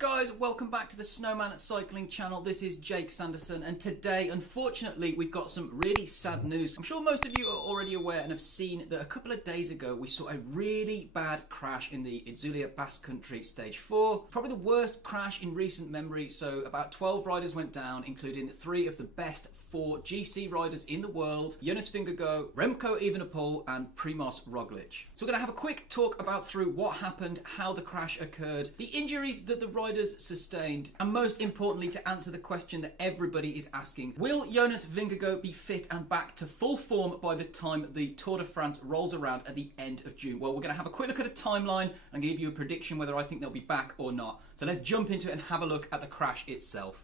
Hello guys, welcome back to the Snowman Cycling channel. This is Jake Sanderson, and today, unfortunately, we've got some really sad news. I'm sure most of you are already aware and have seen that a couple of days ago we saw a really bad crash in the Itzulia Basque Country Stage 4. Probably the worst crash in recent memory, so about 12 riders went down, including 3 of the best 4 GC riders in the world: Jonas Vingegaard, Remco Evenepoel and Primoz Roglic. So we're going to have a quick talk about through what happened, how the crash occurred, the injuries that the riders sustained, and most importantly to answer the question that everybody is asking: will Jonas Vingegaard be fit and back to full form by the time the Tour de France rolls around at the end of June? Well, we're going to have a quick look at a timeline and give you a prediction whether I think they'll be back or not. So let's jump into it and have a look at the crash itself.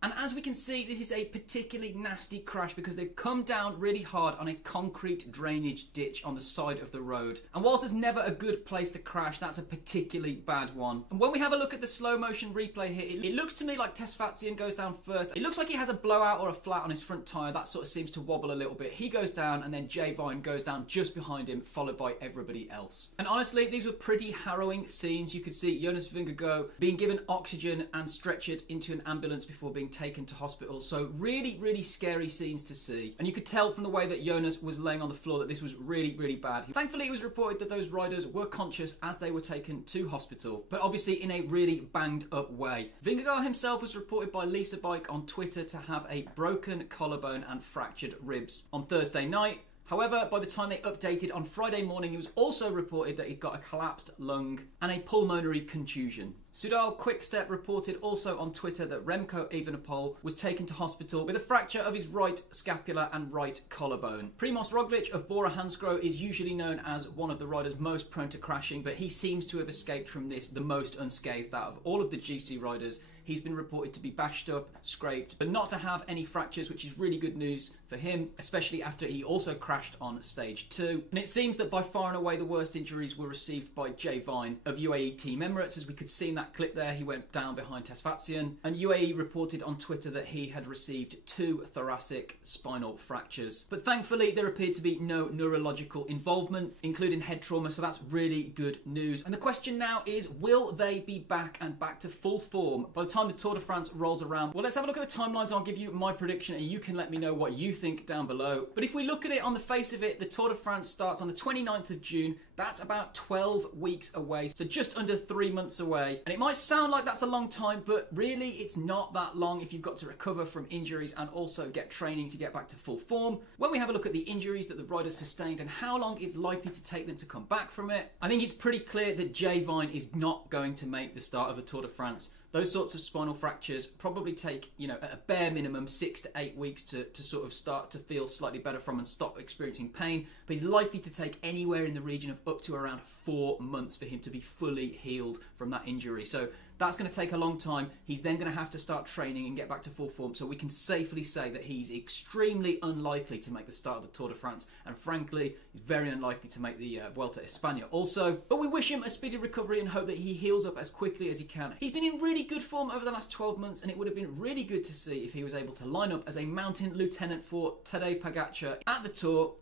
And as we can see, this is a particularly nasty crash because they've come down really hard on a concrete drainage ditch on the side of the road. And whilst there's never a good place to crash, that's a particularly bad one. And when we have a look at the slow motion replay here, it looks to me like Tesfazian goes down first. It looks like he has a blowout or a flat on his front tyre. That sort of seems to wobble a little bit. He goes down, and then Jay Vine goes down just behind him, followed by everybody else. And honestly, these were pretty harrowing scenes. You could see Jonas Vingegaard being given oxygen and stretchered into an ambulance before being taken to hospital. So really scary scenes to see, and you could tell from the way that Jonas was laying on the floor that this was really bad. Thankfully, it was reported that those riders were conscious as they were taken to hospital, but obviously in a really banged up way. Vingegaard himself was reported by Lisa Bike on Twitter to have a broken collarbone and fractured ribs on Thursday night. However, by the time they updated on Friday morning, it was also reported that he'd got a collapsed lung and a pulmonary contusion. Soudal Quickstep reported also on Twitter that Remco Evenepoel was taken to hospital with a fracture of his right scapula and right collarbone. Primoz Roglic of Bora Hansgrohe is usually known as one of the riders most prone to crashing, but he seems to have escaped from this the most unscathed out of all of the GC riders. He's been reported to be bashed up, scraped, but not to have any fractures, which is really good news for him, especially after he also crashed on stage 2. And it seems that by far and away the worst injuries were received by Jay Vine of UAE Team Emirates. As we could see in that clip there, he went down behind Tesfazian, and UAE reported on Twitter that he had received 2 thoracic spinal fractures. But thankfully, there appeared to be no neurological involvement, including head trauma, so that's really good news. And the question now is, will they be back and back to full form by the time the Tour de France rolls around? Well, let's have a look at the timelines. I'll give you my prediction and you can let me know what you think down below. But if we look at it on the face of it, the Tour de France starts on the 29th of June. That's about 12 weeks away, so just under 3 months away. And it might sound like that's a long time, but really it's not that long if you've got to recover from injuries and also get training to get back to full form. When we have a look at the injuries that the riders sustained and how long it's likely to take them to come back from it, I think it's pretty clear that Jay Vine is not going to make the start of the Tour de France. Those sorts of spinal fractures probably take, at a bare minimum 6 to 8 weeks to sort of start to feel slightly better from and stop experiencing pain. But he's likely to take anywhere in the region of up to around 4 months for him to be fully healed from that injury. So that's going to take a long time. He's then going to have to start training and get back to full form. So we can safely say that he's extremely unlikely to make the start of the Tour de France. And frankly, he's very unlikely to make the Vuelta a España also. But we wish him a speedy recovery and hope that he heals up as quickly as he can. He's been in really good form over the last 12 months, and it would have been really good to see if he was able to line up as a mountain lieutenant for Tadej Pogačar at the Tour.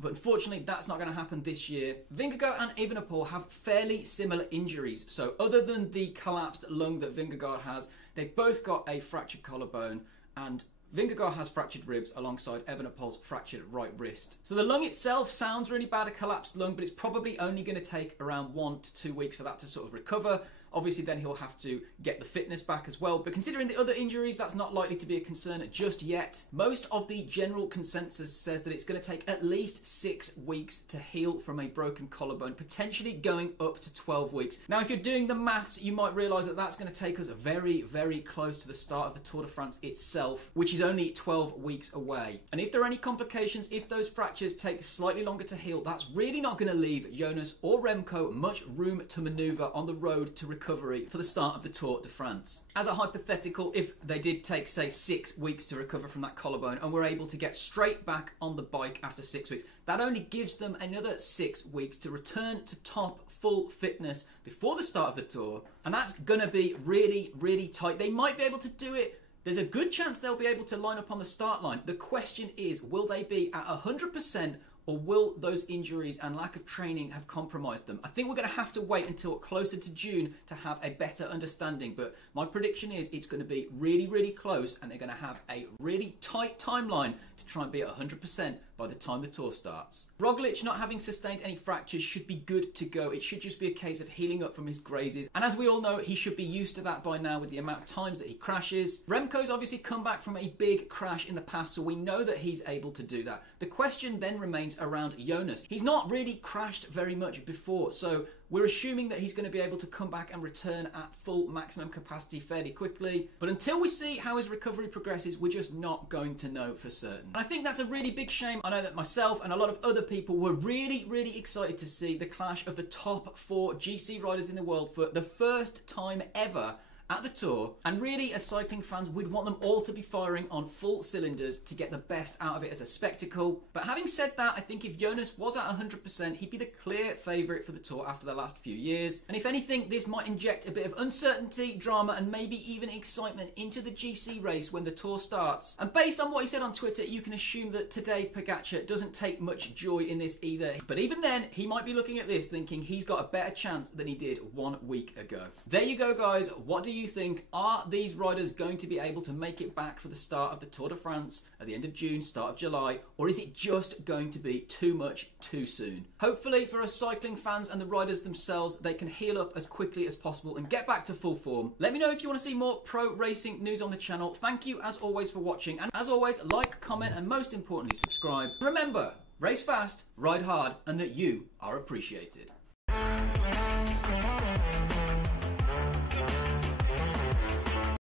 But unfortunately, that's not going to happen this year. Vingegaard and Evenepoel have fairly similar injuries. So other than the collapsed lung that Vingegaard has, they've both got a fractured collarbone, and Vingegaard has fractured ribs alongside Evenepoel's fractured right wrist. So the lung itself sounds really bad, a collapsed lung, but it's probably only going to take around 1 to 2 weeks for that to sort of recover. Obviously, then he'll have to get the fitness back as well. But considering the other injuries, that's not likely to be a concern just yet. Most of the general consensus says that it's going to take at least 6 weeks to heal from a broken collarbone, potentially going up to 12 weeks. Now, if you're doing the maths, you might realise that that's going to take us very close to the start of the Tour de France itself, which is only 12 weeks away. And if there are any complications, if those fractures take slightly longer to heal, that's really not going to leave Jonas or Remco much room to manoeuvre on the road to recovery for the start of the Tour de France. As a hypothetical, if they did take, say, 6 weeks to recover from that collarbone and were able to get straight back on the bike after 6 weeks, that only gives them another 6 weeks to return to top full fitness before the start of the Tour. And that's going to be really tight. They might be able to do it. There's a good chance they'll be able to line up on the start line. The question is, will they be at 100% or will those injuries and lack of training have compromised them? I think we're going to have to wait until closer to June to have a better understanding, but my prediction is it's going to be really, really close, and they're going to have a really tight timeline to try and be at 100% by the time the Tour starts. Roglic, not having sustained any fractures, should be good to go. It should just be a case of healing up from his grazes, and as we all know, he should be used to that by now with the amount of times that he crashes. Remco's obviously come back from a big crash in the past, so we know that he's able to do that. The question then remains around Jonas. He's not really crashed very much before, so we're assuming that he's going to be able to come back and return at full maximum capacity fairly quickly. But until we see how his recovery progresses, we're just not going to know for certain. And I think that's a really big shame. I know that myself and a lot of other people were really, really excited to see the clash of the top 4 GC riders in the world for the first time ever at the Tour, and really as cycling fans we'd want them all to be firing on full cylinders to get the best out of it as a spectacle. But having said that, I think if Jonas was at 100%, he'd be the clear favourite for the Tour after the last few years, and if anything this might inject a bit of uncertainty, drama and maybe even excitement into the GC race when the Tour starts. And based on what he said on Twitter, you can assume that today Pogačar doesn't take much joy in this either, but even then he might be looking at this thinking he's got a better chance than he did 1 week ago. There you go guys, what do you think? Are these riders going to be able to make it back for the start of the Tour de France at the end of June, start of July, or is it just going to be too much too soon? Hopefully for us cycling fans and the riders themselves, they can heal up as quickly as possible and get back to full form. Let me know if you want to see more pro racing news on the channel. Thank you as always for watching, and as always, like, comment and most importantly subscribe. Remember, race fast, ride hard, and that you are appreciated.